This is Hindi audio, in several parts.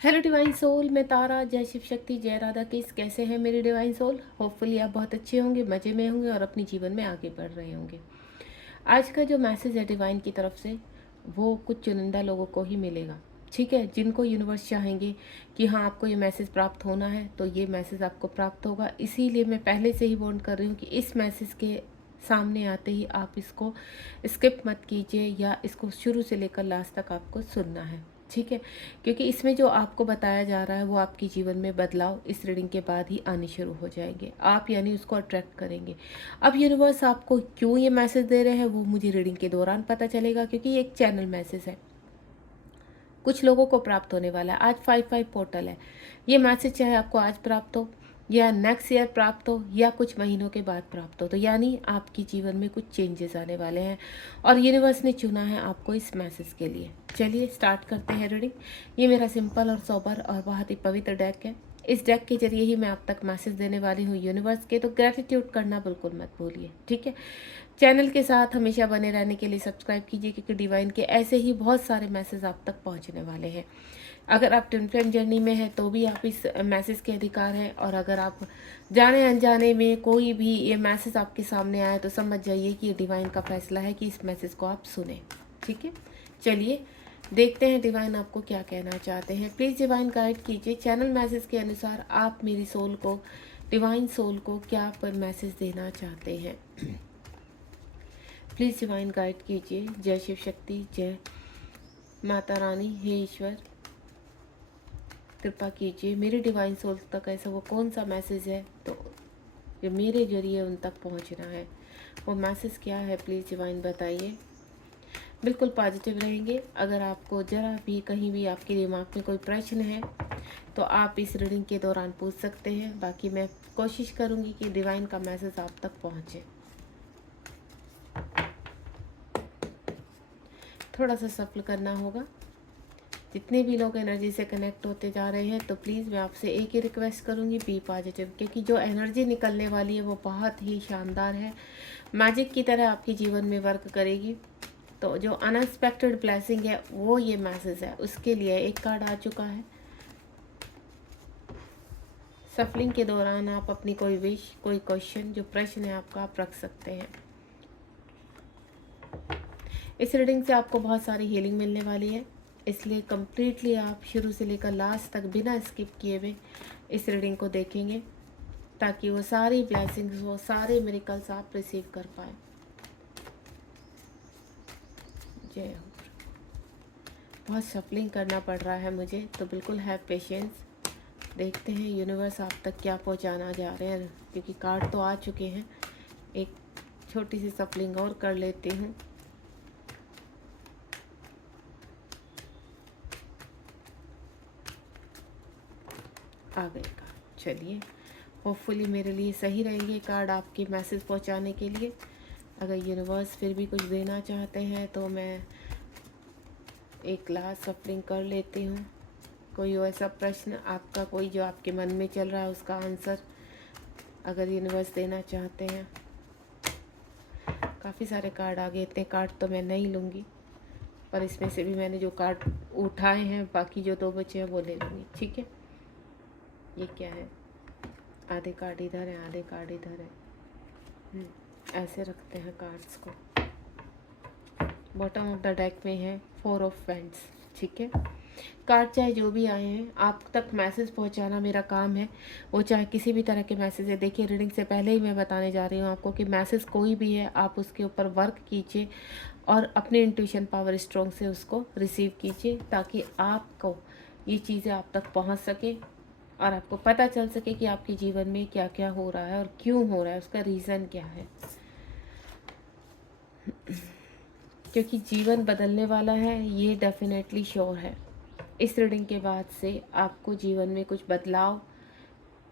हेलो डिवाइन सोल, मैं तारा। जय शिव शक्ति, जय राधा किस। कैसे हैं मेरे डिवाइन सोल? होपफुली आप बहुत अच्छे होंगे, मज़े में होंगे और अपने जीवन में आगे बढ़ रहे होंगे। आज का जो मैसेज है डिवाइन की तरफ से, वो कुछ चुनिंदा लोगों को ही मिलेगा। ठीक है, जिनको यूनिवर्स चाहेंगे कि हाँ आपको ये मैसेज प्राप्त होना है, तो ये मैसेज आपको प्राप्त होगा। इसीलिए मैं पहले से ही वार्न कर रही हूँ कि इस मैसेज के सामने आते ही आप इसको स्किप मत कीजिए, या इसको शुरू से लेकर लास्ट तक आपको सुनना है। ठीक है, क्योंकि इसमें जो आपको बताया जा रहा है वो आपके जीवन में बदलाव इस रीडिंग के बाद ही आने शुरू हो जाएंगे। आप यानी उसको अट्रैक्ट करेंगे। अब यूनिवर्स आपको क्यों ये मैसेज दे रहे हैं वो मुझे रीडिंग के दौरान पता चलेगा, क्योंकि ये एक चैनल मैसेज है। कुछ लोगों को प्राप्त होने वाला है। आज 5-5 पोर्टल है। ये मैसेज चाहे आपको आज प्राप्त हो, या नेक्स्ट ईयर प्राप्त हो, या कुछ महीनों के बाद प्राप्त हो, तो यानी आपके जीवन में कुछ चेंजेस आने वाले हैं और यूनिवर्स ने चुना है आपको इस मैसेज के लिए। चलिए स्टार्ट करते हैं रीडिंग। ये मेरा सिंपल और सोबर और बहुत ही पवित्र डेक है। इस डेक के जरिए ही मैं आप तक मैसेज देने वाली हूँ यूनिवर्स के, तो ग्रेटिट्यूड करना बिल्कुल मत भूलिए। ठीक है, चैनल के साथ हमेशा बने रहने के लिए सब्सक्राइब कीजिए, क्योंकि डिवाइन के ऐसे ही बहुत सारे मैसेज आप तक पहुंचने वाले हैं। अगर आप ट्विन फ्लेम जर्नी में हैं तो भी आप इस मैसेज के अधिकार हैं, और अगर आप जाने अनजाने में कोई भी ये मैसेज आपके सामने आए तो समझ जाइए कि ये डिवाइन का फैसला है कि इस मैसेज को आप सुने। ठीक है, चलिए देखते हैं डिवाइन आपको क्या कहना चाहते हैं। प्लीज़ डिवाइन गाइड कीजिए। चैनल मैसेज के अनुसार आप मेरी सोल को, डिवाइन सोल को क्या पर मैसेज देना चाहते हैं। प्लीज़ डिवाइन गाइड कीजिए। जय शिव शक्ति, जय माता रानी। हे ईश्वर, कृपा कीजिए मेरे डिवाइन सोल तक ऐसा वो कौन सा मैसेज है तो जो मेरे जरिए उन तक पहुंचना है, वो मैसेज क्या है प्लीज़ डिवाइन बताइए। बिल्कुल पॉजिटिव रहेंगे। अगर आपको ज़रा भी कहीं भी आपके दिमाग में कोई प्रश्न है तो आप इस रीडिंग के दौरान पूछ सकते हैं। बाकी मैं कोशिश करूँगी कि डिवाइन का मैसेज आप तक पहुँचे। थोड़ा सा सफल करना होगा। जितने भी लोग एनर्जी से कनेक्ट होते जा रहे हैं, तो प्लीज़ मैं आपसे एक ही रिक्वेस्ट करूँगी, बी पॉजिटिव, क्योंकि जो एनर्जी निकलने वाली है वो बहुत ही शानदार है। मैजिक की तरह आपके जीवन में वर्क करेगी। तो जो अनएक्सपेक्टेड ब्लेसिंग है वो ये मैसेज है, उसके लिए एक कार्ड आ चुका है। सफलिंग के दौरान आप अपनी कोई विश, कोई क्वेश्चन, जो प्रश्न है आपका, आप रख सकते हैं। इस रीडिंग से आपको बहुत सारी हीलिंग मिलने वाली है, इसलिए कम्प्लीटली आप शुरू से लेकर लास्ट तक बिना स्किप किए हुए इस रीडिंग को देखेंगे, ताकि वो सारी ब्लेसिंग्स, वो सारे मिरेकल्स आप रिसीव कर पाए। जय हो। बहुत सफलिंग करना पड़ रहा है मुझे, तो बिल्कुल हैव पेशेंस। देखते हैं यूनिवर्स आप तक क्या पहुंचाना जा रहे हैं, क्योंकि कार्ड तो आ चुके हैं। एक छोटी सी सफलिंग और कर लेती हूँ। आ गए कार्ड। चलिए, होपफुली मेरे लिए सही रहेंगे कार्ड आपके मैसेज पहुंचाने के लिए। अगर यूनिवर्स फिर भी कुछ देना चाहते हैं तो मैं एक लास्ट सफलिंग कर लेती हूँ। कोई ऐसा प्रश्न आपका, कोई जो आपके मन में चल रहा है, उसका आंसर अगर यूनिवर्स देना चाहते हैं। काफ़ी सारे कार्ड आ गए, इतने कार्ड तो मैं नहीं लूँगी, पर इसमें से भी मैंने जो कार्ड उठाए हैं, बाकी जो 2 बचे हैं वो ले लूँगी। ठीक है, ये क्या है? आधे कार्ड इधर है, आधे कार्ड इधर है। ऐसे रखते हैं कार्ड्स को। बॉटम ऑफ द डेक में है 4 ऑफ वैंड्स। ठीक है, कार्ड चाहे जो भी आए हैं, आप तक मैसेज पहुंचाना मेरा काम है, वो चाहे किसी भी तरह के मैसेज है। देखिए, रीडिंग से पहले ही मैं बताने जा रही हूँ आपको कि मैसेज कोई भी है, आप उसके ऊपर वर्क कीजिए और अपने इंट्यूशन पावर स्ट्रॉन्ग से उसको रिसीव कीजिए, ताकि आपको ये चीज़ें आप तक पहुँच सके और आपको पता चल सके कि आपके जीवन में क्या क्या हो रहा है और क्यों हो रहा है, उसका रीज़न क्या है। क्योंकि जीवन बदलने वाला है, ये डेफिनेटली श्योर है। इस रीडिंग के बाद से आपको जीवन में कुछ बदलाव,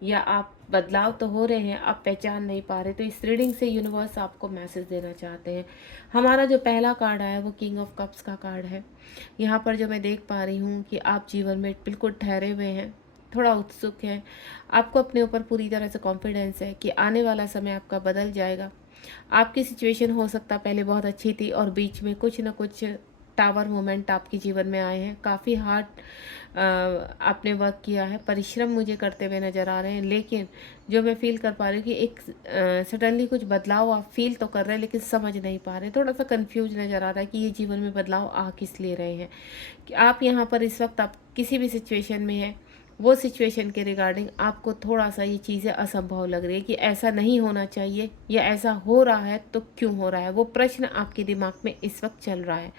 या आप बदलाव तो हो रहे हैं, आप पहचान नहीं पा रहे, तो इस रीडिंग से यूनिवर्स आपको मैसेज देना चाहते हैं। हमारा जो पहला कार्ड आया वो किंग ऑफ कप्स का कार्ड है। यहाँ पर जो मैं देख पा रही हूँ कि आप जीवन में बिल्कुल ठहरे हुए हैं, थोड़ा उत्सुक हैं, आपको अपने ऊपर पूरी तरह से कॉन्फिडेंस है कि आने वाला समय आपका बदल जाएगा। आपकी सिचुएशन हो सकता पहले बहुत अच्छी थी और बीच में कुछ ना कुछ टावर मोमेंट आपके जीवन में आए हैं। काफ़ी हार्ड आपने वर्क किया है, परिश्रम मुझे करते हुए नज़र आ रहे हैं, लेकिन जो मैं फ़ील कर पा रही हूँ कि एक सडनली कुछ बदलाव आप फ़ील तो कर रहे हैं लेकिन समझ नहीं पा रहे, थोड़ा सा कन्फ्यूज नज़र आ रहा है कि ये जीवन में बदलाव आ किस लिए रहे हैं। कि आप यहाँ पर इस वक्त आप किसी भी सिचुएशन में हैं, वो सिचुएशन के रिगार्डिंग आपको थोड़ा सा ये चीज़ें असंभव लग रही है कि ऐसा नहीं होना चाहिए या ऐसा हो रहा है तो क्यों हो रहा है। वो प्रश्न आपके दिमाग में इस वक्त चल रहा है।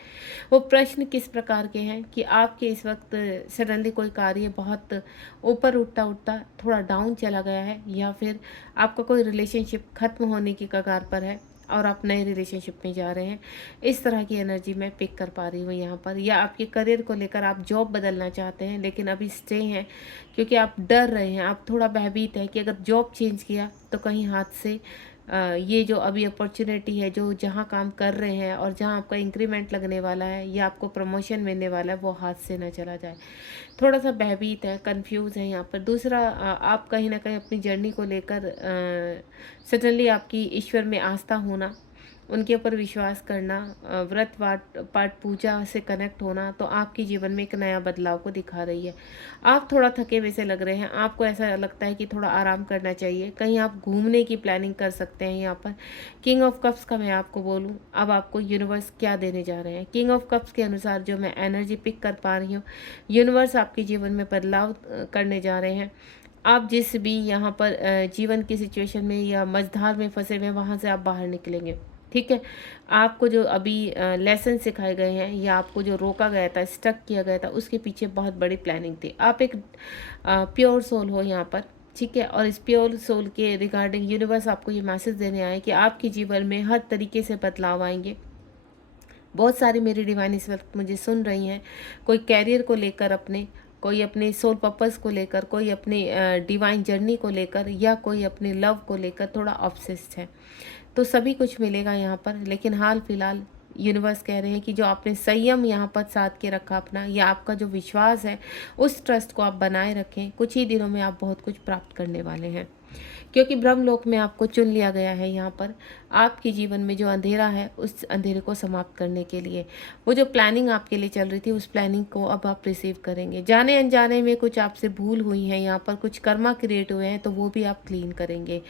वो प्रश्न किस प्रकार के हैं कि आपके इस वक्त सडनली कोई कार्य बहुत ऊपर उठता उठता थोड़ा डाउन चला गया है, या फिर आपका कोई रिलेशनशिप खत्म होने की कगार पर है और आप नए रिलेशनशिप में जा रहे हैं। इस तरह की एनर्जी मैं पिक कर पा रही हूँ यहाँ पर। या आपके करियर को लेकर आप जॉब बदलना चाहते हैं लेकिन अभी स्टे हैं क्योंकि आप डर रहे हैं, आप थोड़ा भयभीत है कि अगर जॉब चेंज किया तो कहीं हाथ से ये जो अभी अपॉर्चुनिटी है, जो जहाँ काम कर रहे हैं और जहाँ आपका इंक्रीमेंट लगने वाला है या आपको प्रमोशन मिलने वाला है, वो हाथ से ना चला जाए। थोड़ा सा भयभीत है, कंफ्यूज है यहाँ पर। दूसरा, आप कहीं ना कहीं अपनी जर्नी को लेकर सडनली आपकी ईश्वर में आस्था होना, उनके ऊपर विश्वास करना, व्रत पाठ पाठ पूजा से कनेक्ट होना, तो आपके जीवन में एक नया बदलाव को दिखा रही है। आप थोड़ा थके हुए से लग रहे हैं, आपको ऐसा लगता है कि थोड़ा आराम करना चाहिए, कहीं आप घूमने की प्लानिंग कर सकते हैं यहाँ पर। किंग ऑफ कप्स का मैं आपको बोलूँ, अब आपको यूनिवर्स क्या देने जा रहे हैं। किंग ऑफ कप्स के अनुसार जो मैं एनर्जी पिक कर पा रही हूँ, यूनिवर्स आपके जीवन में बदलाव करने जा रहे हैं। आप जिस भी यहाँ पर जीवन की सिचुएशन में या मझधार में फंसे हुए हैं, वहाँ से आप बाहर निकलेंगे। ठीक है, आपको जो अभी लेसन सिखाए गए हैं या आपको जो रोका गया था, स्टक किया गया था, उसके पीछे बहुत बड़ी प्लानिंग थी। आप एक प्योर सोल हो यहाँ पर, ठीक है। और इस प्योर सोल के रिगार्डिंग यूनिवर्स आपको ये मैसेज देने आए कि आपके जीवन में हर तरीके से बदलाव आएंगे। बहुत सारी मेरी डिवाइन इस वक्त मुझे सुन रही हैं, कोई कैरियर को लेकर, अपने कोई अपने सोल पर्पस को लेकर, कोई अपनी डिवाइन जर्नी को लेकर, या कोई अपने लव को लेकर थोड़ा ऑब्सेस्ड है। तो सभी कुछ मिलेगा यहाँ पर, लेकिन हाल फिलहाल यूनिवर्स कह रहे हैं कि जो आपने संयम यहाँ पर साध के रखा अपना, या आपका जो विश्वास है, उस ट्रस्ट को आप बनाए रखें। कुछ ही दिनों में आप बहुत कुछ प्राप्त करने वाले हैं, क्योंकि ब्रह्मलोक में आपको चुन लिया गया है यहाँ पर, आपके जीवन में जो अंधेरा है उस अंधेरे को समाप्त करने के लिए। वो जो प्लानिंग आपके लिए चल रही थी, उस प्लानिंग को अब आप रिसीव करेंगे। जाने अनजाने में कुछ आपसे भूल हुई है यहाँ पर, कुछ कर्मा क्रिएट हुए हैं, तो वो भी आप क्लीन करेंगे।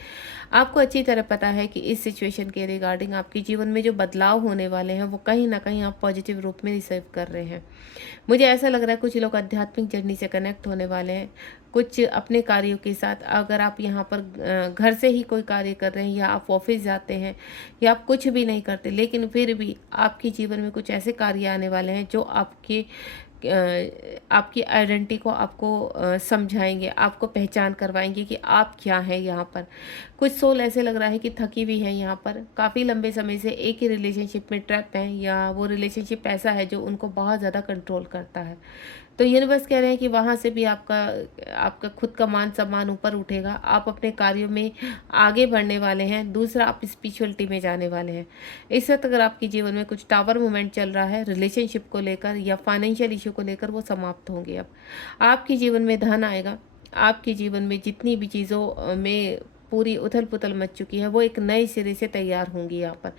आपको अच्छी तरह पता है कि इस सिचुएशन के रिगार्डिंग आपके जीवन में जो बदलाव होने वाले हैं, वो कहीं ना कहीं आप पॉजिटिव रूप में रिसीव कर रहे हैं। मुझे ऐसा लग रहा है कुछ लोग आध्यात्मिक जर्नी से कनेक्ट होने वाले हैं, कुछ अपने कार्यों के साथ। अगर आप यहाँ पर घर से ही कोई कार्य कर रहे हैं, या आप ऑफिस जाते हैं, या आप कुछ भी नहीं करते, लेकिन फिर भी आपके जीवन में कुछ ऐसे कार्य आने वाले हैं जो आपकी आइडेंटिटी को आपको समझाएंगे, आपको पहचान करवाएंगे कि आप क्या हैं यहाँ पर। कुछ सोल ऐसे लग रहा है कि थकी हुई है यहाँ पर, काफ़ी लंबे समय से एक ही रिलेशनशिप में ट्रैप हैं, या वो रिलेशनशिप ऐसा है जो उनको बहुत ज़्यादा कंट्रोल करता है। तो यूनिवर्स कह रहे हैं कि वहाँ से भी आपका खुद का मान सम्मान ऊपर उठेगा, आप अपने कार्यों में आगे बढ़ने वाले हैं। दूसरा, आप स्पिरिचुअलिटी में जाने वाले हैं। इस वक्त अगर आपके जीवन में कुछ टावर मूवमेंट चल रहा है रिलेशनशिप को लेकर या फाइनेंशियल इशू को लेकर, वो समाप्त होंगे। अब आपके जीवन में धन आएगा, आपके जीवन में जितनी भी चीज़ों में पूरी उथल पुथल मच चुकी है, वो एक नए सिरे से तैयार होंगी यहाँ पर।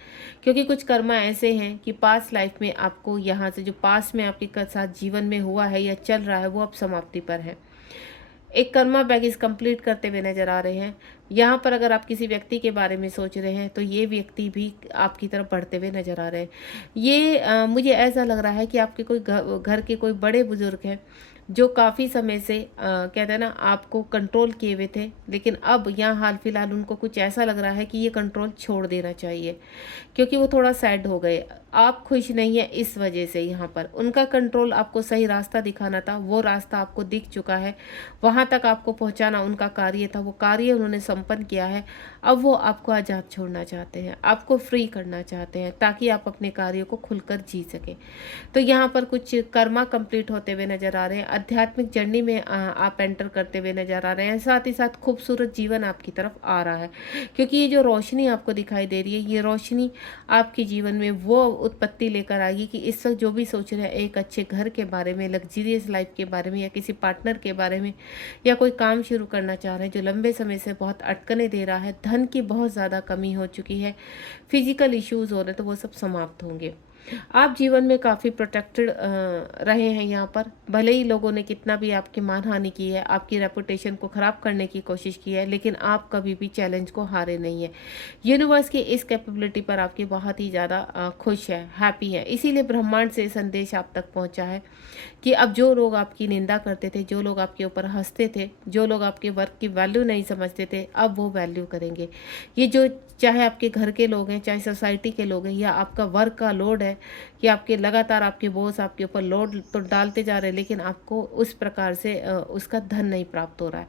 क्योंकि कुछ कर्मा ऐसे हैं कि पास्ट लाइफ में आपको यहाँ से जो पास्ट में आपके साथ जीवन में हुआ है या चल रहा है, वो अब समाप्ति पर है। एक कर्मा बैगेज कंप्लीट करते हुए नजर आ रहे हैं यहाँ पर। अगर आप किसी व्यक्ति के बारे में सोच रहे हैं, तो ये व्यक्ति भी आपकी तरफ बढ़ते हुए नजर आ रहे हैं। ये मुझे ऐसा लग रहा है कि आपके कोई घर के कोई बड़े बुजुर्ग हैं, जो काफ़ी समय से कहते हैं ना, आपको कंट्रोल किए हुए थे, लेकिन अब यहाँ हाल फिलहाल उनको कुछ ऐसा लग रहा है कि ये कंट्रोल छोड़ देना चाहिए, क्योंकि वो थोड़ा सैड हो गए। आप खुश नहीं है इस वजह से यहाँ पर उनका कंट्रोल, आपको सही रास्ता दिखाना था, वो रास्ता आपको दिख चुका है, वहाँ तक आपको पहुँचाना उनका कार्य था, वो कार्य उन्होंने संपन्न किया है। अब वो आपको आज़ाद छोड़ना चाहते हैं, आपको फ्री करना चाहते हैं, ताकि आप अपने कार्यों को खुलकर जी सकें। तो यहाँ पर कुछ कर्मा कंप्लीट होते हुए नजर आ रहे हैं, आध्यात्मिक जर्नी में आप एंटर करते हुए नजर आ रहे हैं। साथ ही साथ खूबसूरत जीवन आपकी तरफ आ रहा है, क्योंकि ये जो रोशनी आपको दिखाई दे रही है, ये रोशनी आपके जीवन में वो उत्पत्ति लेकर आएगी कि इस वक्त जो भी सोच रहे हैं एक अच्छे घर के बारे में, लग्जरियस लाइफ के बारे में, या किसी पार्टनर के बारे में, या कोई काम शुरू करना चाह रहे हैं जो लंबे समय से बहुत अटकने दे रहा है, धन की बहुत ज़्यादा कमी हो चुकी है, फिजिकल इश्यूज हो रहे हैं, तो वो सब समाप्त होंगे। आप जीवन में काफ़ी प्रोटेक्टेड रहे हैं यहाँ पर। भले ही लोगों ने कितना भी आपकी मानहानि की है, आपकी रेपुटेशन को ख़राब करने की कोशिश की है, लेकिन आप कभी भी चैलेंज को हारे नहीं है। यूनिवर्स की इस कैपेबिलिटी पर आपकी बहुत ही ज़्यादा खुश है, हैप्पी है। इसीलिए ब्रह्मांड से संदेश आप तक पहुँचा है कि अब जो लोग आपकी निंदा करते थे, जो लोग आपके ऊपर हँसते थे, जो लोग आपके वर्क की वैल्यू नहीं समझते थे, अब वो वैल्यू करेंगे। ये जो चाहे आपके घर के लोग हैं, चाहे सोसाइटी के लोग हैं, या आपका वर्क का लोड है कि आपके लगातार आपके बॉस आपके ऊपर लोड तो डालते जा रहे हैं, लेकिन आपको उस प्रकार से उसका धन नहीं प्राप्त हो रहा है।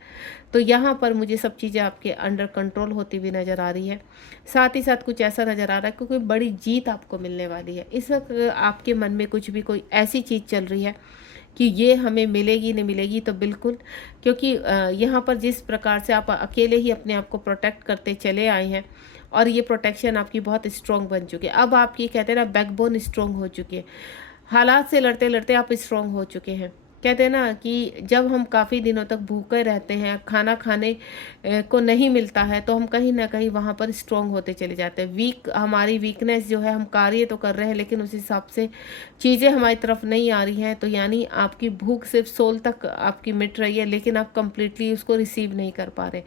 तो यहाँ पर मुझे सब चीज़ें आपके अंडर कंट्रोल होती हुई नज़र आ रही है। साथ ही साथ कुछ ऐसा नज़र आ रहा है कि कोई बड़ी जीत आपको मिलने वाली है। इस वक्त आपके मन में कुछ भी कोई ऐसी चीज़ चल रही है कि ये हमें मिलेगी नहीं मिलेगी, तो बिल्कुल, क्योंकि यहाँ पर जिस प्रकार से आप अकेले ही अपने आप को प्रोटेक्ट करते चले आए हैं और ये प्रोटेक्शन आपकी बहुत स्ट्रॉन्ग बन चुकी है। अब आपकी कहते हैं ना बैकबोन स्ट्रॉन्ग हो चुकी है। हालात से लड़ते लड़ते आप स्ट्रॉन्ग हो चुके हैं। कहते हैं ना कि जब हम काफ़ी दिनों तक भूखे रहते हैं, खाना खाने को नहीं मिलता है, तो हम कहीं ना कहीं वहाँ पर स्ट्रॉन्ग होते चले जाते हैं। हमारी वीकनेस जो है, हम कार्य तो कर रहे हैं लेकिन उस हिसाब से चीज़ें हमारी तरफ नहीं आ रही हैं, तो यानी आपकी भूख सिर्फ सोल तक आपकी मिट रही है, लेकिन आप कंप्लीटली उसको रिसीव नहीं कर पा रहे,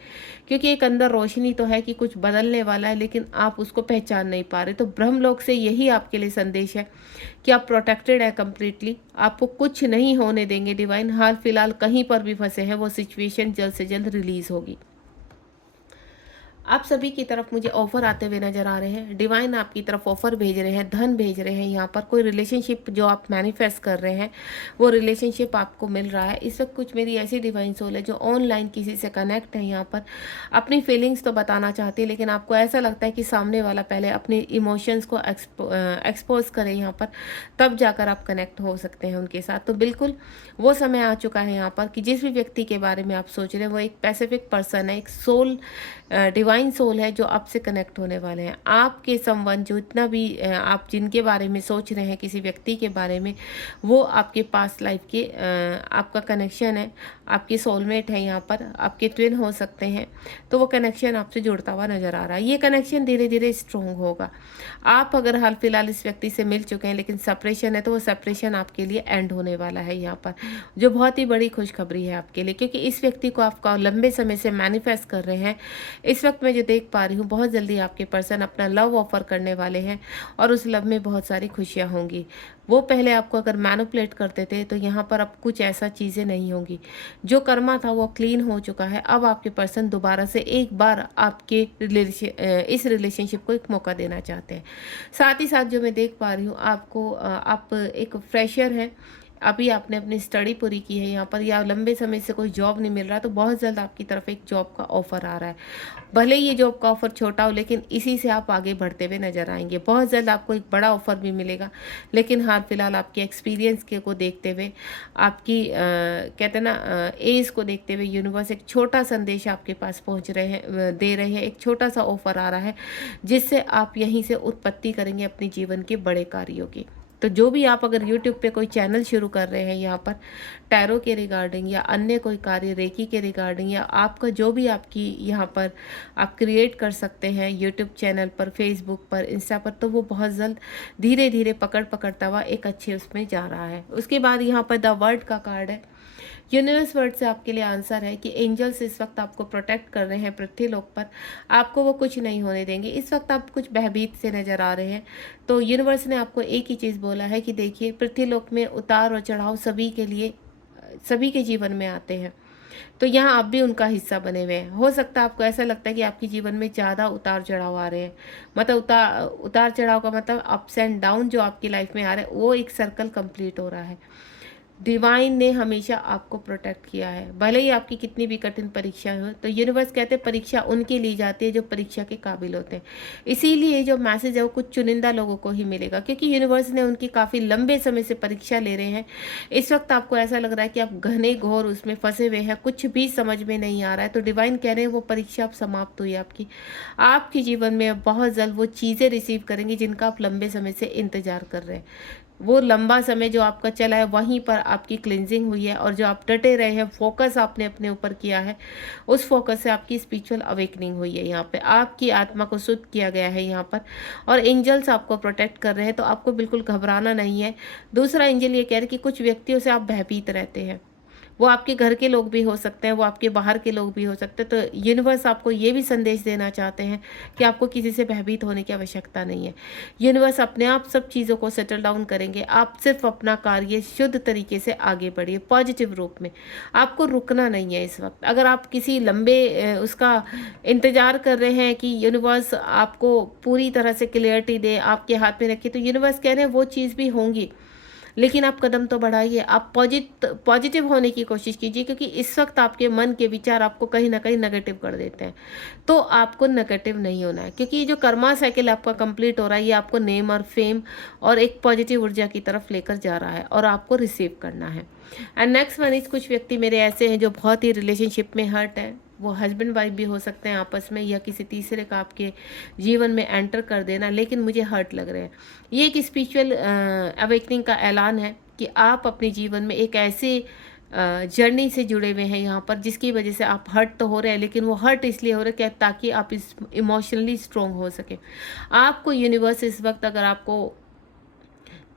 क्योंकि एक अंदर रोशनी तो है कि कुछ बदलने वाला है, लेकिन आप उसको पहचान नहीं पा रहे। तो ब्रह्मलोक से यही आपके लिए संदेश है कि आप प्रोटेक्टेड है कंप्लीटली, आपको कुछ नहीं होने देंगे डिवाइन। हाल फिलहाल कहीं पर भी फंसे हैं, वो सिचुएशन जल्द से जल्द रिलीज होगी। आप सभी की तरफ मुझे ऑफर आते हुए नजर आ रहे हैं। डिवाइन आपकी तरफ ऑफर भेज रहे हैं, धन भेज रहे हैं। यहाँ पर कोई रिलेशनशिप जो आप मैनिफेस्ट कर रहे हैं, वो रिलेशनशिप आपको मिल रहा है। इस वक्त कुछ मेरी ऐसी डिवाइन सोल है जो ऑनलाइन किसी से कनेक्ट है, यहाँ पर अपनी फीलिंग्स तो बताना चाहती है, लेकिन आपको ऐसा लगता है कि सामने वाला पहले अपने इमोशंस को एक्सपोज करे यहाँ पर, तब जाकर आप कनेक्ट हो सकते हैं उनके साथ। तो बिल्कुल वो समय आ चुका है यहाँ पर कि जिस भी व्यक्ति के बारे में आप सोच रहे हैं, वो एक पैसिफिक पर्सन है, एक सोल, डिवाइन सोल है जो आपसे कनेक्ट होने वाले हैं। आपके संबंध जो इतना भी आप जिनके बारे में सोच रहे हैं, किसी व्यक्ति के बारे में, वो आपके पास्ट लाइफ के आपका कनेक्शन है, आपके सोलमेट है, यहाँ पर आपके ट्विन हो सकते हैं। तो वो कनेक्शन आपसे जुड़ता हुआ नजर आ रहा है। ये कनेक्शन धीरे धीरे स्ट्रॉन्ग होगा। आप अगर हाल फिलहाल इस व्यक्ति से मिल चुके हैं लेकिन सेपरेशन है, तो वो सेपरेशन आपके लिए एंड होने वाला है यहाँ पर, जो बहुत ही बड़ी खुशखबरी है आपके लिए, क्योंकि इस व्यक्ति को आपका लंबे समय से मैनिफेस्ट कर रहे हैं। इस वक्त मैं जो देख पा रही हूँ, बहुत जल्दी आपके पर्सन अपना लव ऑफर करने वाले हैं और उस लव में बहुत सारी खुशियाँ होंगी। वो पहले आपको अगर मैनिपुलेट करते थे, तो यहाँ पर अब कुछ ऐसा चीज़ें नहीं होंगी। जो कर्मा था वो क्लीन हो चुका है। अब आपके पर्सन दोबारा से एक बार आपके इस रिलेशनशिप को एक मौका देना चाहते हैं। साथ ही साथ जो मैं देख पा रही हूँ, आपको आप एक फ्रेशर हैं, अभी आपने अपनी स्टडी पूरी की है यहाँ पर, या लंबे समय से कोई जॉब नहीं मिल रहा, तो बहुत जल्द आपकी तरफ एक जॉब का ऑफर आ रहा है। भले ही ये जॉब का ऑफर छोटा हो, लेकिन इसी से आप आगे बढ़ते हुए नजर आएंगे। बहुत जल्द आपको एक बड़ा ऑफर भी मिलेगा, लेकिन हाल फिलहाल आपके एक्सपीरियंस के को देखते हुए, आपकी कहते हैं ना एज को देखते हुए, यूनिवर्स एक छोटा संदेश आपके पास पहुँच रहे हैं, दे रहे हैं। एक छोटा सा ऑफर आ रहा है जिससे आप यहीं से उत्पत्ति करेंगे अपने जीवन के बड़े कार्यों की। तो जो भी आप अगर YouTube पे कोई चैनल शुरू कर रहे हैं, यहाँ पर टैरो के रिगार्डिंग या अन्य कोई कार्य रेकी के रिगार्डिंग, या आपका जो भी आपकी यहाँ पर आप क्रिएट कर सकते हैं YouTube चैनल पर, फेसबुक पर, इंस्टा पर, तो वो बहुत जल्द धीरे धीरे पकड़ता हुआ एक अच्छे उसमें जा रहा है। उसके बाद यहाँ पर द वर्ड का कार्ड है। यूनिवर्स वर्ड से आपके लिए आंसर है कि एंजल्स इस वक्त आपको प्रोटेक्ट कर रहे हैं पृथ्वी लोक पर, आपको वो कुछ नहीं होने देंगे। इस वक्त आप कुछ भयभीत से नजर आ रहे हैं, तो यूनिवर्स ने आपको एक ही चीज़ बोला है कि देखिए, पृथ्वी लोक में उतार और चढ़ाव सभी के लिए, सभी के जीवन में आते हैं, तो यहाँ आप भी उनका हिस्सा बने हुए हैं। हो सकता है आपको ऐसा लगता है कि आपके जीवन में ज़्यादा उतार चढ़ाव आ रहे हैं, मतलब उतार चढ़ाव का मतलब अप्स एंड डाउन जो आपकी लाइफ में आ रहे हैं, वो एक सर्कल कंप्लीट हो रहा है। डिवाइन ने हमेशा आपको प्रोटेक्ट किया है, भले ही आपकी कितनी भी कठिन परीक्षा हो। तो यूनिवर्स कहते हैं परीक्षा उनके ली जाती है जो परीक्षा के काबिल होते हैं। इसीलिए जो मैसेज है वो कुछ चुनिंदा लोगों को ही मिलेगा, क्योंकि यूनिवर्स ने उनकी काफ़ी लंबे समय से परीक्षा ले रहे हैं। इस वक्त आपको ऐसा लग रहा है कि आप घने घोर उसमें फंसे हुए हैं, कुछ भी समझ में नहीं आ रहा है। तो डिवाइन कह रहे हैं वो परीक्षा अब समाप्त हुई आपकी। आपके जीवन में अब बहुत जल्द वो चीज़ें रिसीव करेंगे जिनका आप लंबे समय से इंतजार कर रहे हैं। वो लंबा समय जो आपका चला है वहीं पर आपकी क्लिनजिंग हुई है, और जो आप डटे रहे हैं, फोकस आपने अपने ऊपर किया है, उस फोकस से आपकी स्पिरिचुअल अवेकनिंग हुई है। यहाँ पे आपकी आत्मा को शुद्ध किया गया है यहाँ पर, और एंजल्स आपको प्रोटेक्ट कर रहे हैं, तो आपको बिल्कुल घबराना नहीं है। दूसरा एंजल ये कह रहे हैं कि कुछ व्यक्तियों से आप भयभीत रहते हैं, वो आपके घर के लोग भी हो सकते हैं, वो आपके बाहर के लोग भी हो सकते हैं। तो यूनिवर्स आपको ये भी संदेश देना चाहते हैं कि आपको किसी से भयभीत होने की आवश्यकता नहीं है। यूनिवर्स अपने आप सब चीज़ों को सेटल डाउन करेंगे। आप सिर्फ अपना कार्य शुद्ध तरीके से आगे बढ़िए, पॉजिटिव रूप में। आपको रुकना नहीं है इस वक्त। अगर आप किसी लंबे उसका इंतज़ार कर रहे हैं कि यूनिवर्स आपको पूरी तरह से क्लियरिटी दे, आपके हाथ में रखे, तो यूनिवर्स कह रहे हैं वो चीज़ भी होंगी, लेकिन आप कदम तो बढ़ाइए। आप पॉजिटिव होने की कोशिश कीजिए, क्योंकि इस वक्त आपके मन के विचार आपको कहीं ना कहीं नेगेटिव कर देते हैं। तो आपको नेगेटिव नहीं होना है, क्योंकि ये जो कर्मा साइकिल आपका कंप्लीट हो रहा है, ये आपको नेम और फेम और एक पॉजिटिव ऊर्जा की तरफ लेकर जा रहा है, और आपको रिसीव करना है। एंड नेक्स्ट वन इज, कुछ व्यक्ति मेरे ऐसे हैं जो बहुत ही रिलेशनशिप में हर्ट है। वो हस्बैंड वाइफ भी हो सकते हैं आपस में, या किसी तीसरे का आपके जीवन में एंटर कर देना, लेकिन मुझे हर्ट लग रहे हैं। ये एक स्पिरिचुअल अवेकनिंग का ऐलान है कि आप अपने जीवन में एक ऐसे जर्नी से जुड़े हुए हैं यहाँ पर, जिसकी वजह से आप हर्ट तो हो रहे हैं, लेकिन वो हर्ट इसलिए हो रहे हैं कि ताकि आप इस इमोशनली स्ट्रोंग हो सके। आपको यूनिवर्स इस वक्त, अगर आपको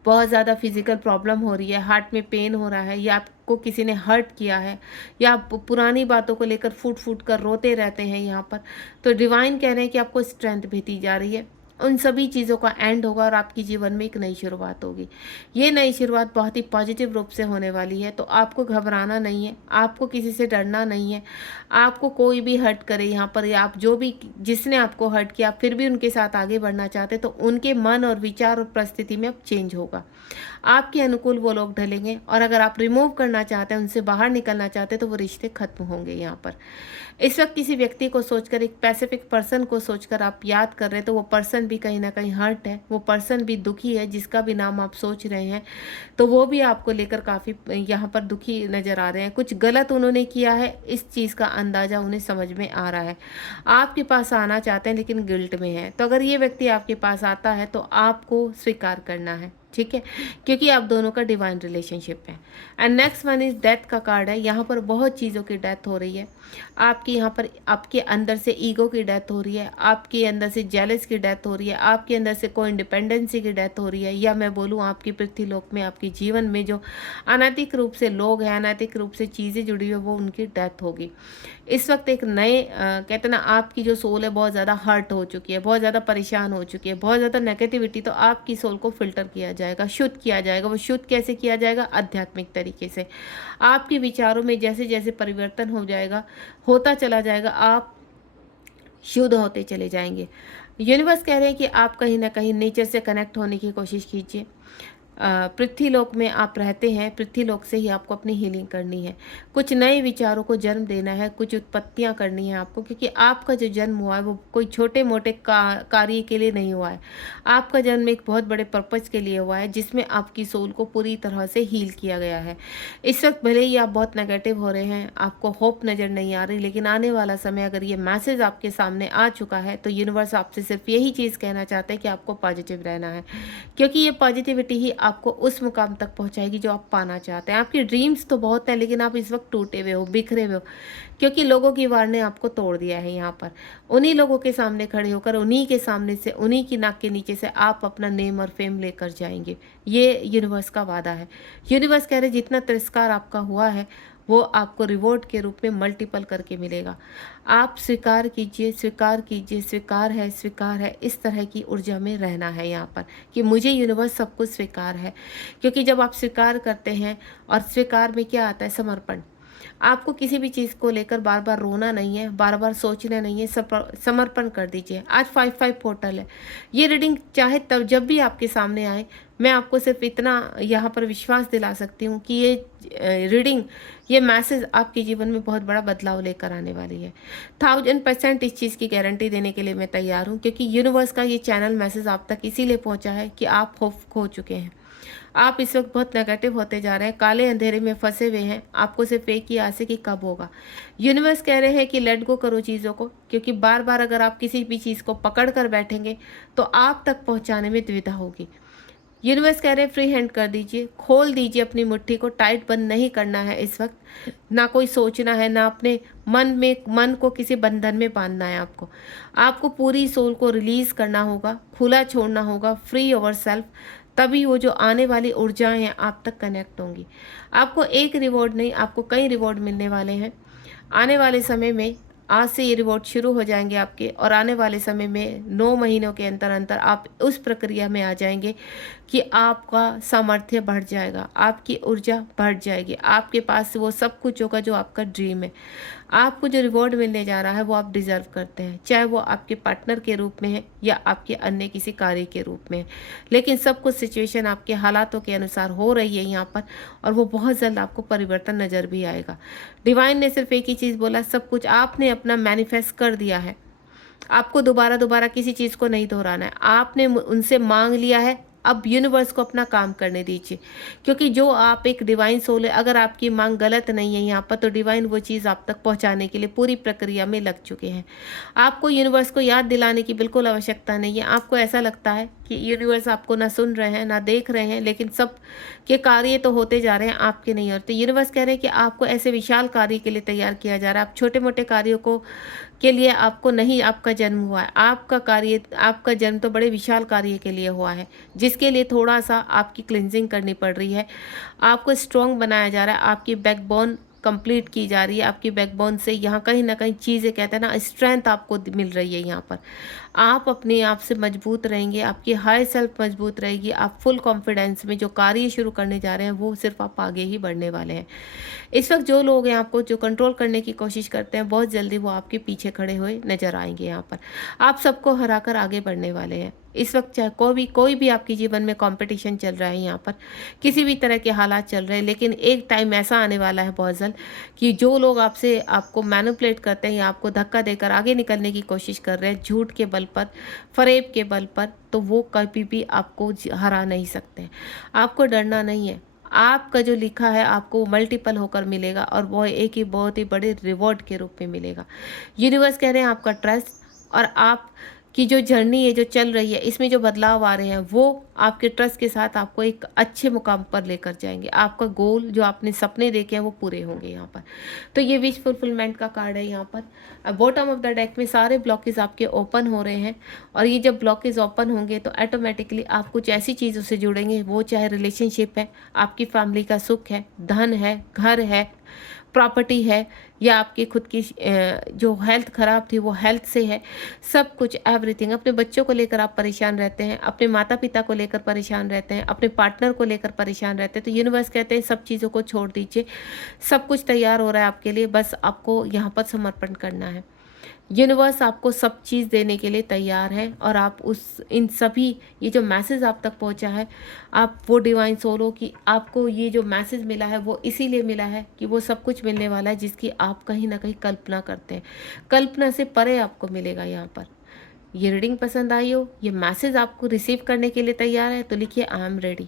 बहुत ज़्यादा फिजिकल प्रॉब्लम हो रही है, हार्ट में पेन हो रहा है, या आपको किसी ने हर्ट किया है, या आप पुरानी बातों को लेकर फूट फूट कर रोते रहते हैं यहाँ पर, तो डिवाइन कह रहे हैं कि आपको स्ट्रेंथ भेजी जा रही है। उन सभी चीज़ों का एंड होगा, और आपके जीवन में एक नई शुरुआत होगी। ये नई शुरुआत बहुत ही पॉजिटिव रूप से होने वाली है। तो आपको घबराना नहीं है, आपको किसी से डरना नहीं है। आपको कोई भी हर्ट करे यहाँ पर, या आप जो भी, जिसने आपको हर्ट किया, आप फिर भी उनके साथ आगे बढ़ना चाहते, तो उनके मन और विचार और परिस्थिति में अब चेंज होगा। आपके अनुकूल वो लोग ढलेंगे, और अगर आप रिमूव करना चाहते हैं, उनसे बाहर निकलना चाहते हैं, तो वो रिश्ते खत्म होंगे यहाँ पर। इस वक्त किसी व्यक्ति को सोचकर, एक स्पेसिफिक पर्सन को सोचकर आप याद कर रहे हैं, तो वो पर्सन भी कहीं ना कहीं हर्ट है, वो पर्सन भी दुखी है, जिसका भी नाम आप सोच रहे हैं, तो वो भी आपको लेकर काफ़ी यहाँ पर दुखी नज़र आ रहे हैं। कुछ गलत उन्होंने किया है, इस चीज़ का अंदाज़ा उन्हें समझ में आ रहा है। आपके पास आना चाहते हैं, लेकिन गिल्ट में है। तो अगर ये व्यक्ति आपके पास आता है, तो आपको स्वीकार करना है, ठीक है, क्योंकि आप दोनों का डिवाइन रिलेशनशिप है। And next one is death का कार्ड है। यहाँ पर बहुत चीज़ों की डेथ हो रही है आपकी। यहाँ पर आपके अंदर से ईगो की डेथ हो रही है, आपके अंदर से जेलस की डेथ हो रही है, आपके अंदर से को इंडिपेंडेंसी की डेथ हो रही है, या मैं बोलूँ आपकी पृथ्वीलोक में, आपके जीवन में जो अनैतिक रूप से लोग हैं, अनैतिक रूप से चीज़ें जुड़ी हुई है, वो उनकी डेथ होगी। इस वक्त एक नए कहते ना, आपकी जो सोल है बहुत ज़्यादा हर्ट हो चुकी है, बहुत ज़्यादा परेशान हो चुकी है, बहुत ज़्यादा नेगेटिविटी, तो आपकी सोल को फिल्टर किया जाएगा, शुद्ध किया जाएगा। वो शुद्ध कैसे किया जाएगा? आध्यात्मिक तरीके से। आपके विचारों में जैसे जैसे परिवर्तन हो जाएगा, होता चला जाएगा, आप शुद्ध होते चले जाएंगे। यूनिवर्स कह रहे हैं कि आप कहीं ना कहीं नेचर से कनेक्ट होने की कोशिश कीजिए। पृथ्वीलोक में आप रहते हैं, पृथ्वीलोक से ही आपको अपनी हीलिंग करनी है। कुछ नए विचारों को जन्म देना है, कुछ उत्पत्तियां करनी है आपको, क्योंकि आपका जो जन्म हुआ है वो कोई छोटे मोटे कार्य के लिए नहीं हुआ है। आपका जन्म एक बहुत बड़े पर्पज़ के लिए हुआ है, जिसमें आपकी सोल को पूरी तरह से हील किया गया है। इस वक्त भले ही आप बहुत नेगेटिव हो रहे हैं, आपको होप नज़र नहीं आ रही, लेकिन आने वाला समय, अगर ये मैसेज आपके सामने आ चुका है, तो यूनिवर्स आपसे सिर्फ यही चीज़ कहना चाहते हैं कि आपको पॉजिटिव रहना है, क्योंकि ये पॉजिटिविटी ही आपको उस मुकाम तक पहुंचाएगी जो आप पाना चाहते हैं। आपकी ड्रीम्स तो बहुत हैं, लेकिन आप इस वक्त टूटे हुए हो, बिखरे हुए हो, क्योंकि लोगों की वार ने आपको तोड़ दिया है। यहाँ पर उन्हीं लोगों के सामने खड़े होकर, उन्हीं के सामने से, उन्हीं की नाक के नीचे से आप अपना नेम और फेम लेकर जाएंगे। ये यूनिवर्स का वादा है। यूनिवर्स कह रहे जितना तिरस्कार आपका हुआ है, वो आपको रिवॉर्ड के रूप में मल्टीपल करके मिलेगा। आप स्वीकार कीजिए, स्वीकार कीजिए, स्वीकार है, स्वीकार है। इस तरह की ऊर्जा में रहना है यहाँ पर, कि मुझे यूनिवर्स सब कुछ स्वीकार है। क्योंकि जब आप स्वीकार करते हैं, और स्वीकार में क्या आता है? समर्पण। आपको किसी भी चीज़ को लेकर बार बार रोना नहीं है, बार बार सोचना नहीं है, समर्पण कर दीजिए। आज 5-5 पोर्टल है। ये रीडिंग चाहे तब जब भी आपके सामने आए, मैं आपको सिर्फ इतना यहाँ पर विश्वास दिला सकती हूँ कि ये रीडिंग, ये मैसेज आपके जीवन में बहुत बड़ा बदलाव लेकर आने वाली है। 1000% इस चीज़ की गारंटी देने के लिए मैं तैयार हूँ, क्योंकि यूनिवर्स का ये चैनल मैसेज आप तक इसीलिए पहुँचा है कि आप होप खो चुके हैं। आप इस वक्त बहुत नेगेटिव होते जा रहे हैं, काले अंधेरे में फंसे हुए हैं। आपको सिर्फ एक ही आस है कि कब होगा। यूनिवर्स कह रहे हैं कि लेट गो करो चीज़ों को, क्योंकि बार बार अगर आप किसी भी चीज़ को पकड़ कर बैठेंगे, तो आप तक पहुंचाने में दुविधा होगी। यूनिवर्स कह रहे हैं फ्री हैंड कर दीजिए, खोल दीजिए अपनी मुट्ठी को, टाइट बंद नहीं करना है इस वक्त, ना कोई सोचना है, ना अपने मन को किसी बंधन में बांधना है। आपको पूरी सोल को रिलीज करना होगा, खुला छोड़ना होगा, फ्री ओवर सेल्फ, तभी वो जो आने वाली ऊर्जाएं हैं आप तक कनेक्ट होंगी। आपको एक रिवॉर्ड नहीं, आपको कई रिवॉर्ड मिलने वाले हैं आने वाले समय में। आज से ये रिवॉर्ड शुरू हो जाएंगे आपके, और आने वाले समय में 9 महीनों के अंतर अंतर आप उस प्रक्रिया में आ जाएंगे कि आपका सामर्थ्य बढ़ जाएगा, आपकी ऊर्जा बढ़ जाएगी, आपके पास वो सब कुछ होगा जो आपका ड्रीम है। आपको जो रिवॉर्ड मिलने जा रहा है वो आप डिज़र्व करते हैं, चाहे वो आपके पार्टनर के रूप में है या आपके अन्य किसी कार्य के रूप में है। लेकिन सब कुछ सिचुएशन आपके हालातों के अनुसार हो रही है यहाँ पर, और वो बहुत जल्द आपको परिवर्तन नज़र भी आएगा। डिवाइन ने सिर्फ एक ही चीज़ बोला, सब कुछ आपने अपना मैनिफेस्ट कर दिया है, आपको दोबारा दोबारा किसी चीज़ को नहीं दोहराना है। आपने उनसे मांग लिया है, अब यूनिवर्स को अपना काम करने दीजिए, क्योंकि जो आप एक डिवाइन सोल है, अगर आपकी मांग गलत नहीं है यहाँ पर, तो डिवाइन वो चीज़ आप तक पहुँचाने के लिए पूरी प्रक्रिया में लग चुके हैं। आपको यूनिवर्स को याद दिलाने की बिल्कुल आवश्यकता नहीं है। आपको ऐसा लगता है कि यूनिवर्स आपको ना सुन रहे हैं ना देख रहे हैं, लेकिन सब के कार्य तो होते जा रहे हैं, आपके नहीं होते। यूनिवर्स कह रहे हैं कि आपको ऐसे विशाल कार्य के लिए तैयार किया जा रहा है। आप छोटे मोटे कार्यों को के लिए आपको नहीं आपका जन्म हुआ है, आपका जन्म तो बड़े विशाल कार्य के लिए हुआ है, जिसके लिए थोड़ा सा आपकी क्लिनजिंग करनी पड़ रही है। आपको स्ट्रॉन्ग बनाया जा रहा है, आपकी बैकबोन कंप्लीट की जा रही है। आपकी बैकबोन से यहाँ कहीं ना कहीं चीज़ें, कहते हैं ना, स्ट्रेंथ आपको मिल रही है। यहाँ पर आप अपने आप से मजबूत रहेंगे, आपकी हाई सेल्फ मजबूत रहेगी, आप फुल कॉन्फिडेंस में जो कार्य शुरू करने जा रहे हैं वो सिर्फ आप आगे ही बढ़ने वाले हैं। इस वक्त जो लोग हैं आपको जो कंट्रोल करने की कोशिश करते हैं, बहुत जल्दी वो आपके पीछे खड़े हुए नजर आएंगे। यहाँ पर आप सबको हराकर आगे बढ़ने वाले हैं। इस वक्त चाहे कोई भी आपके जीवन में कंपटीशन चल रहा है, यहाँ पर किसी भी तरह के हालात चल रहे हैं, लेकिन एक टाइम ऐसा आने वाला है बहुत जल्द कि जो लोग आपको मैनिपुलेट करते हैं या आपको धक्का देकर आगे निकलने की कोशिश कर रहे हैं झूठ के बल पर, फरेब के बल पर, तो वो कभी भी आपको हरा नहीं सकते। आपको डरना नहीं है। आपका जो लिखा है आपको मल्टीपल होकर मिलेगा, और वो एक ही बहुत ही बड़े रिवॉर्ड के रूप में मिलेगा। यूनिवर्स कह रहे हैं आपका ट्रस्ट और आप की जो जर्नी है जो चल रही है, इसमें जो बदलाव आ रहे हैं वो आपके ट्रस्ट के साथ आपको एक अच्छे मुकाम पर लेकर जाएंगे। आपका गोल, जो आपने सपने देखे हैं, वो पूरे होंगे यहाँ पर। तो ये विश फुलफिलमेंट का कार्ड है यहाँ पर। बॉटम ऑफ द डेक में सारे ब्लॉकेज आपके ओपन हो रहे हैं, और ये जब ब्लॉकेज ओपन होंगे तो ऑटोमेटिकली आप कुछ ऐसी चीज़ों से जुड़ेंगे, वो चाहे रिलेशनशिप है, आपकी फैमिली का सुख है, धन है, घर है, प्रॉपर्टी है, या आपकी खुद की जो हेल्थ ख़राब थी वो हेल्थ से है, सब कुछ एवरीथिंग। अपने बच्चों को लेकर आप परेशान रहते हैं, अपने माता पिता को लेकर परेशान रहते हैं, अपने पार्टनर को लेकर परेशान रहते हैं, तो यूनिवर्स कहते हैं सब चीज़ों को छोड़ दीजिए, सब कुछ तैयार हो रहा है आपके लिए, बस आपको यहाँ पर समर्पण करना है। यूनिवर्स आपको सब चीज़ देने के लिए तैयार है, और आप इन सभी, ये जो मैसेज आप तक पहुंचा है, आप वो डिवाइन सोलो की, आपको ये जो मैसेज मिला है वो इसीलिए मिला है कि वो सब कुछ मिलने वाला है जिसकी आप कहीं ना कहीं कल्पना करते हैं। कल्पना से परे आपको मिलेगा यहाँ पर। ये रीडिंग पसंद आई हो, ये मैसेज आपको रिसीव करने के लिए तैयार है, तो लिखिए आई एम रेडी।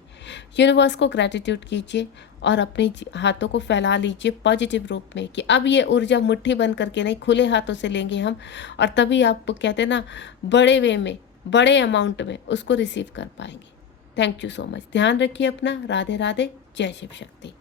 यूनिवर्स को ग्रैटिट्यूड कीजिए और अपने हाथों को फैला लीजिए पॉजिटिव रूप में कि अब ये ऊर्जा मुट्ठी बंद करके नहीं, खुले हाथों से लेंगे हम, और तभी आप कहते हैं ना, बड़े वे में, बड़े अमाउंट में उसको रिसीव कर पाएंगे। Thank you so much. ध्यान रखिए अपना। राधे राधे। जय शिव शक्ति।